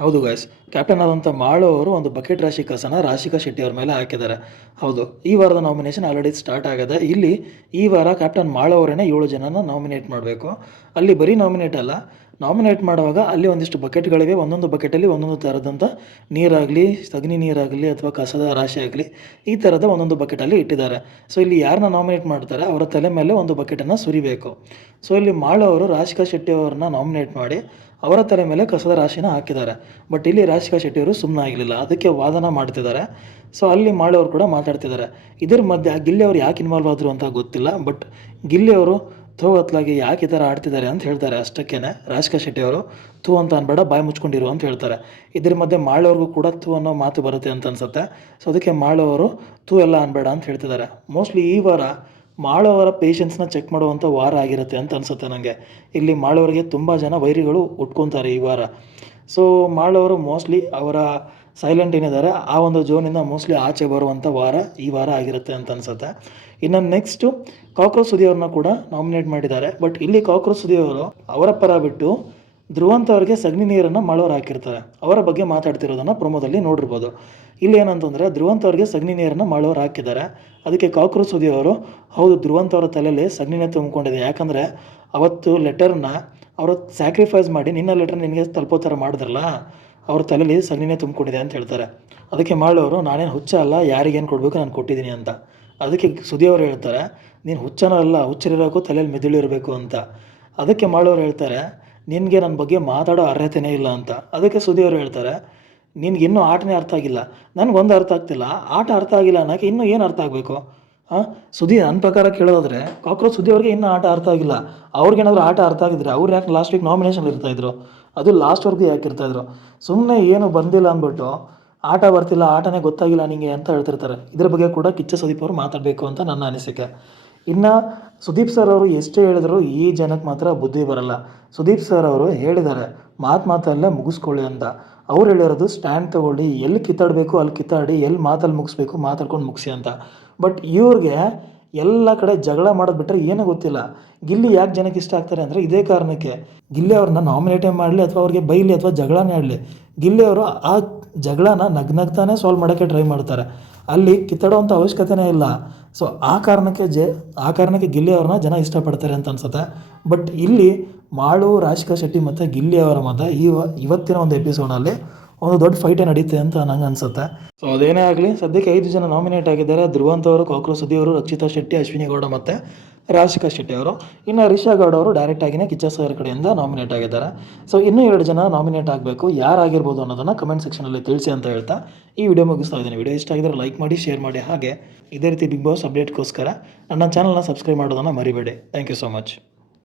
ಹೌದು guys captain ಆದಂಥ ಮಾಳು ಅವರು ಒಂದು ಬಕೆಟ್ ರಾಶಿ ಕಸನ ರಾಶಿಕಾ ಶೆಟ್ಟಿ ಅವ್ರ ಮೇಲೆ ಹಾಕಿದ್ದಾರೆ. ಹೌದು, ಈ ವಾರದ ನಾಮಿನೇಷನ್ ಆಲ್ರೆಡಿ ಸ್ಟಾರ್ಟ್ ಆಗಿದೆ. ಇಲ್ಲಿ ಈ ವಾರ ಕ್ಯಾಪ್ಟನ್ ಮಾಳು ಅವರೇ ಏಳು ಜನನ ನಾಮಿನೇಟ್ ಮಾಡಬೇಕು. ಅಲ್ಲಿ ಬರೀ ನಾಮಿನೇಟ್ ಅಲ್ಲ ನಾಮಿನೇಟ್ ಮಾಡುವಾಗ ಅಲ್ಲಿ ಒಂದಿಷ್ಟು ಬಕೆಟ್ಗಳಿವೆ ಒಂದೊಂದು ಬಕೆಟಲ್ಲಿ ಒಂದೊಂದು ಥರದಂಥ ನೀರಾಗಲಿ, ಸಗಣಿ ನೀರಾಗಲಿ ಅಥವಾ ಕಸದ ರಾಶಿ ಆಗಲಿ ಈ ಥರದ ಒಂದೊಂದು ಬಕೆಟಲ್ಲಿ ಇಟ್ಟಿದ್ದಾರೆ. ಸೊ ಇಲ್ಲಿ ಯಾರನ್ನ ನಾಮಿನೇಟ್ ಮಾಡ್ತಾರೆ ಅವರ ತಲೆ ಮೇಲೆ ಒಂದು ಬಕೆಟನ್ನು ಸುರಿಬೇಕು. ಸೊ ಇಲ್ಲಿ ಮಾಳವರು ರಾಶಿಕಾ ಶೆಟ್ಟಿ ಅವರನ್ನ ನಾಮಿನೇಟ್ ಮಾಡಿ ಅವರ ತಲೆ ಮೇಲೆ ಕಸದ ರಾಶಿನ ಹಾಕಿದ್ದಾರೆ. ಬಟ್ ಇಲ್ಲಿ ರಾಶಿಕಾ ಶೆಟ್ಟಿಯವರು ಸುಮ್ಮನೆ ಆಗಲಿಲ್ಲ. ಅದಕ್ಕೆ ವಾದನ ಮಾಡ್ತಿದ್ದಾರೆ. ಸೊ ಅಲ್ಲಿ ಮಾಳವರು ಕೂಡ ಮಾತಾಡ್ತಿದ್ದಾರೆ. ಇದರ ಮಧ್ಯೆ ಗಿಲ್ಲಿ ಅವ್ರು ಯಾಕೆ ಇನ್ವಾಲ್ವ್ ಆದರು ಅಂತ ಗೊತ್ತಿಲ್ಲ. ಬಟ್ ಗಿಲ್ಲಿ ಅವರು ಥೋ ಹೊತ್ಲಾಗಿ ಯಾಕೆ ಈ ಥರ ಆಡ್ತಿದ್ದಾರೆ ಅಂತ ಹೇಳ್ತಾರೆ ಅಷ್ಟಕ್ಕೇ ರಾಜಕಾ ಶೆಟ್ಟಿ ಅವರು, ಥೂ ಅಂತ ಅನ್ಬೇಡ, ಬಾಯಿ ಮುಚ್ಕೊಂಡಿರು ಅಂತ ಹೇಳ್ತಾರೆ. ಇದ್ರ ಮಧ್ಯೆ ಮಾಳವ್ರಿಗೂ ಕೂಡ ಥೂ ಅನ್ನೋ ಮಾತು ಬರುತ್ತೆ ಅಂತ ಅನ್ಸುತ್ತೆ. ಸೊ ಅದಕ್ಕೆ ಮಾಳವರು ಥೂ ಎಲ್ಲ ಅನ್ಬೇಡ ಅಂತ ಹೇಳ್ತಿದ್ದಾರೆ. ಮೋಸ್ಟ್ಲಿ ಈ ವಾರ ಮಾಳವರ ಪೇಷನ್ಸ್ನ ಚೆಕ್ ಮಾಡುವಂಥ ವಾರ ಆಗಿರುತ್ತೆ ಅಂತ ಅನಿಸುತ್ತೆ ನನಗೆ ಇಲ್ಲಿ ಮಾಳವರಿಗೆ ತುಂಬ ಜನ ವೈರಿಗಳು ಉಟ್ಕೊತಾರೆ ಈ ವಾರ. ಸೊ ಮಾಳವರು ಮೋಸ್ಟ್ಲಿ ಅವರ ಸೈಲೆಂಟ್ ಏನಿದ್ದಾರೆ, ಆ ಒಂದು ಜೋನಿಂದ ಮೋಸ್ಟ್ಲಿ ಆಚೆ ಬರುವಂಥ ವಾರ ಈ ವಾರ ಆಗಿರುತ್ತೆ ಅಂತ ಅನಿಸುತ್ತೆ. ಇನ್ನು ನೆಕ್ಸ್ಟು ಕಾಕ್ರೋಚ್ ಸುದಿಯವ್ರನ್ನ ಕೂಡ ನಾಮಿನೇಟ್ ಮಾಡಿದ್ದಾರೆ. ಬಟ್ ಇಲ್ಲಿ ಕಾಕ್ರೋಚ್ ಸುದಿಯವರು ಅವರ ಪರ ಬಿಟ್ಟು ಧ್ರುವಂತ ಅವರಿಗೆ ಸಗಣಿ ನೀರನ್ನು ಮಾಡೋರು ಹಾಕಿರ್ತಾರೆ. ಅವರ ಬಗ್ಗೆ ಮಾತಾಡ್ತಿರೋದನ್ನು ಪ್ರೊಮೋದಲ್ಲಿ ನೋಡಿರ್ಬೋದು. ಇಲ್ಲಿ ಏನಂತಂದರೆ ಧ್ರುವಂತ ಅವರಿಗೆ ಸಗಣಿ ನೀರನ್ನು ಮಾಡೋರು ಹಾಕಿದ್ದಾರೆ. ಅದಕ್ಕೆ ಕಾಕ್ರೋಚ್ ಸುದಿಯವರು, ಹೌದು ಧ್ರುವಂತ ಅವರ ತಲೆಯಲ್ಲಿ ಸಗಣಿನೇ ತುಂಬಿಕೊಂಡಿದೆ. ಯಾಕಂದರೆ ಅವತ್ತು ಲೆಟರ್ನ ಅವರು ಸ್ಯಾಕ್ರಿಫೈಸ್ ಮಾಡಿ, ನಿನ್ನ ಲೆಟರ್ ನಿನಗೆ ತಲುಪೋ ಥರ ಮಾಡಿದ್ರಲ್ಲ? ಅವ್ರ ತಲೆಯಲ್ಲಿ ಸಣ್ಣನೇ ತುಂಬಿಕೊಂಡಿದೆ ಅಂತ ಹೇಳ್ತಾರೆ. ಅದಕ್ಕೆ ಮಾಡೋರು ನಾನೇನು ಹುಚ್ಚ ಅಲ್ಲ, ಯಾರಿಗೇನು ಕೊಡಬೇಕು ನಾನು ಕೊಟ್ಟಿದ್ದೀನಿ ಅಂತ. ಅದಕ್ಕೆ ಸುದಿಯವರು ಹೇಳ್ತಾರೆ, ನೀನು ಹುಚ್ಚನೂ ಅಲ್ಲ ಹುಚ್ಚರಿರೋಕ್ಕೂ ತಲೆಯಲ್ಲಿ ಮೆದುಳಿರಬೇಕು ಅಂತ. ಅದಕ್ಕೆ ಮಾಡೋರು ಹೇಳ್ತಾರೆ, ನಿನಗೆ ನನ್ನ ಬಗ್ಗೆ ಮಾತಾಡೋ ಅರ್ಹತೆನೇ ಇಲ್ಲ ಅಂತ. ಅದಕ್ಕೆ ಸುದಿಯವರು ಹೇಳ್ತಾರೆ, ನಿನಗೆ ಇನ್ನೂ ಆಟನೇ ಅರ್ಥ ಆಗಿಲ್ಲ. ನನಗೊಂದು ಅರ್ಥ ಆಗ್ತಿಲ್ಲ. ಆಟ ಅರ್ಥ ಆಗಿಲ್ಲ ಅನ್ನೋಕ್ಕೆ ಇನ್ನೂ ಏನು ಅರ್ಥ ಆಗಬೇಕು? ಹಾಂ? ಸುದ್ದಿ ನನ್ನ ಪ್ರಕಾರ ಕೇಳೋದ್ರೆ ಕಾಕ್ರೋಚ್ ಸುದ್ದಿ ಅವ್ರಿಗೆ ಇನ್ನೂ ಆಟ ಅರ್ಥ ಆಗಿಲ್ಲ. ಅವ್ರಿಗೇನಾದರೂ ಆಟ ಅರ್ಥ ಆಗಿದ್ರೆ ಅವ್ರು ಯಾಕೆ ಲಾಸ್ಟ್ ವೀಕ್ ನಾಮಿನೇಷನ್ ಇರ್ತಾಯಿದ್ರು ಅದು ಲಾಸ್ಟ್ವರೆಗೂ ಯಾಕೆ ಇರ್ತಾಯಿದ್ರು ಸುಮ್ಮನೆ ಏನು ಬಂದಿಲ್ಲ ಅಂದ್ಬಿಟ್ಟು ಆಟ ಬರ್ತಿಲ್ಲ, ಆಟನೇ ಗೊತ್ತಾಗಿಲ್ಲ ನಿಮಗೆ ಅಂತ ಹೇಳ್ತಿರ್ತಾರೆ. ಇದ್ರ ಬಗ್ಗೆ ಕೂಡ ಕಿಚ್ಚ ಸುದೀಪ್ ಅವರು ಮಾತಾಡಬೇಕು ಅಂತ ನನ್ನ ಅನಿಸಿಕೆ. ಇನ್ನು ಸುದೀಪ್ ಸರ್ ಅವರು ಎಷ್ಟೇ ಹೇಳಿದ್ರು ಈ ಜನಕ್ಕೆ ಮಾತ್ರ ಬುದ್ಧಿ ಬರಲ್ಲ. ಸುದೀಪ್ ಸರ್ ಅವರು ಹೇಳಿದ್ದಾರೆ, ಮಾತು ಮಾತಲ್ಲೇ ಮುಗಿಸ್ಕೊಳ್ಳಿ ಅಂತ. ಅವ್ರು ಹೇಳಿರೋದು ಸ್ಟ್ಯಾಂಡ್ ತೊಗೊಳ್ಳಿ, ಎಲ್ಲಿ ಕಿತ್ತಾಡಬೇಕು ಅಲ್ಲಿ ಕಿತ್ತಾಡಿ, ಎಲ್ಲಿ ಮಾತಲ್ಲಿ ಮುಗಿಸ್ಬೇಕು ಮಾತಾಡ್ಕೊಂಡು ಮುಗಿಸಿ ಅಂತ. ಬಟ್ ಇವ್ರಿಗೆ ಎಲ್ಲ ಕಡೆ ಜಗಳ ಮಾಡೋದು ಬಿಟ್ಟರೆ ಏನೂ ಗೊತ್ತಿಲ್ಲ. ಗಿಲ್ಲಿ ಯಾಕೆ ಜನಕ್ಕೆ ಇಷ್ಟ ಆಗ್ತಾರೆ ಅಂದರೆ ಇದೇ ಕಾರಣಕ್ಕೆ. ಗಿಲ್ಲಿ ಅವ್ರನ್ನ ನಾಮಿನೇಟೇ ಮಾಡಲಿ ಅಥವಾ ಅವ್ರಿಗೆ ಬೈಲಿ ಅಥವಾ ಜಗಳನೇ ಆಡಲಿ. ಗಿಲ್ಲಿ ಅವರು ಆ ಜಗಳನ ನಗ್ನಗ್ತಾನೆ ಸಾಲ್ವ್ ಮಾಡೋಕ್ಕೆ ಟ್ರೈ ಮಾಡ್ತಾರೆ. ಅಲ್ಲಿ ಕಿತ್ತಾಡೋವಂಥ ಅವಶ್ಯಕತೆನೇ ಇಲ್ಲ. ಸೊ ಆ ಕಾರಣಕ್ಕೆ ಜೆ, ಆ ಕಾರಣಕ್ಕೆ ಗಿಲ್ಲಿ ಅವ್ರನ್ನ ಜನ ಇಷ್ಟಪಡ್ತಾರೆ ಅಂತ ಅನ್ಸುತ್ತೆ. ಬಟ್ ಇಲ್ಲಿ ಮಾಳು ರಾಶಿಕಾ ಶೆಟ್ಟಿ ಮತ್ತು ಗಿಲ್ಲಿ ಅವರ ಮತ ಈ ಇವತ್ತಿನ ಒಂದು ಎಪಿಸೋಡಲ್ಲಿ ಒಂದು ದೊಡ್ಡ ಫೈಟೇ ನಡೀತೆ ಅಂತ ನಂಗೆ ಅನ್ಸುತ್ತೆ. ಸೊ ಅದೇನೇ ಆಗಲಿ, ಸದ್ಯಕ್ಕೆ ಐದು ಜನ ನಾಮಿನೇಟ್ ಆಗಿದ್ದಾರೆ. ಧ್ರುವಂತ್ ಅವರು ಕಾಕ್ರೋಚ್ ಅವರು, ರಕ್ಷಿತಾ ಶೆಟ್ಟಿ, ಅಶ್ವಿನಿ ಗೌಡ ಮತ್ತು ರಾಶಿಕಾ ಶೆಟ್ಟಿ ಅವರು. ಇನ್ನು ರಿಷಾ ಗೌಡ ಅವರು ಡೈರೆಕ್ಟ್ ಆಗಿನೇ ಕಿಚ್ಚ ಸರ್ ಕಡೆಯಿಂದ ನಾಮಿನೇಟ್ ಆಗಿದ್ದಾರೆ. ಸೊ ಇನ್ನೂ ಎರಡು ಜನ ನಾಮಿನೇಟ್ ಆಗಬೇಕು. ಯಾರಾಗಿರ್ಬೋದು ಅನ್ನೋದನ್ನು ಕಮೆಂಟ್ ಸೆಕ್ಷನಲ್ಲಿ ತಿಳಿಸಿ ಅಂತ ಹೇಳ್ತಾ ಈ ವಿಡಿಯೋ ಮುಗಿಸ್ತಾ ಇದ್ದೀನಿ. ವಿಡಿಯೋ ಇಷ್ಟ ಆಗಿದ್ರೆ ಲೈಕ್ ಮಾಡಿ ಶೇರ್ ಮಾಡಿ. ಹಾಗೆ ಇದೇ ರೀತಿ ಬಿಗ್ ಬಾಸ್ ಅಪ್ಡೇಟ್ಗೋಸ್ಕರ ನನ್ನ ಚಾನಲ್ನ ಸಬ್ಸ್ಕ್ರೈಬ್ ಮಾಡೋದನ್ನು ಮರಿಬೇಡಿ. Thank you so much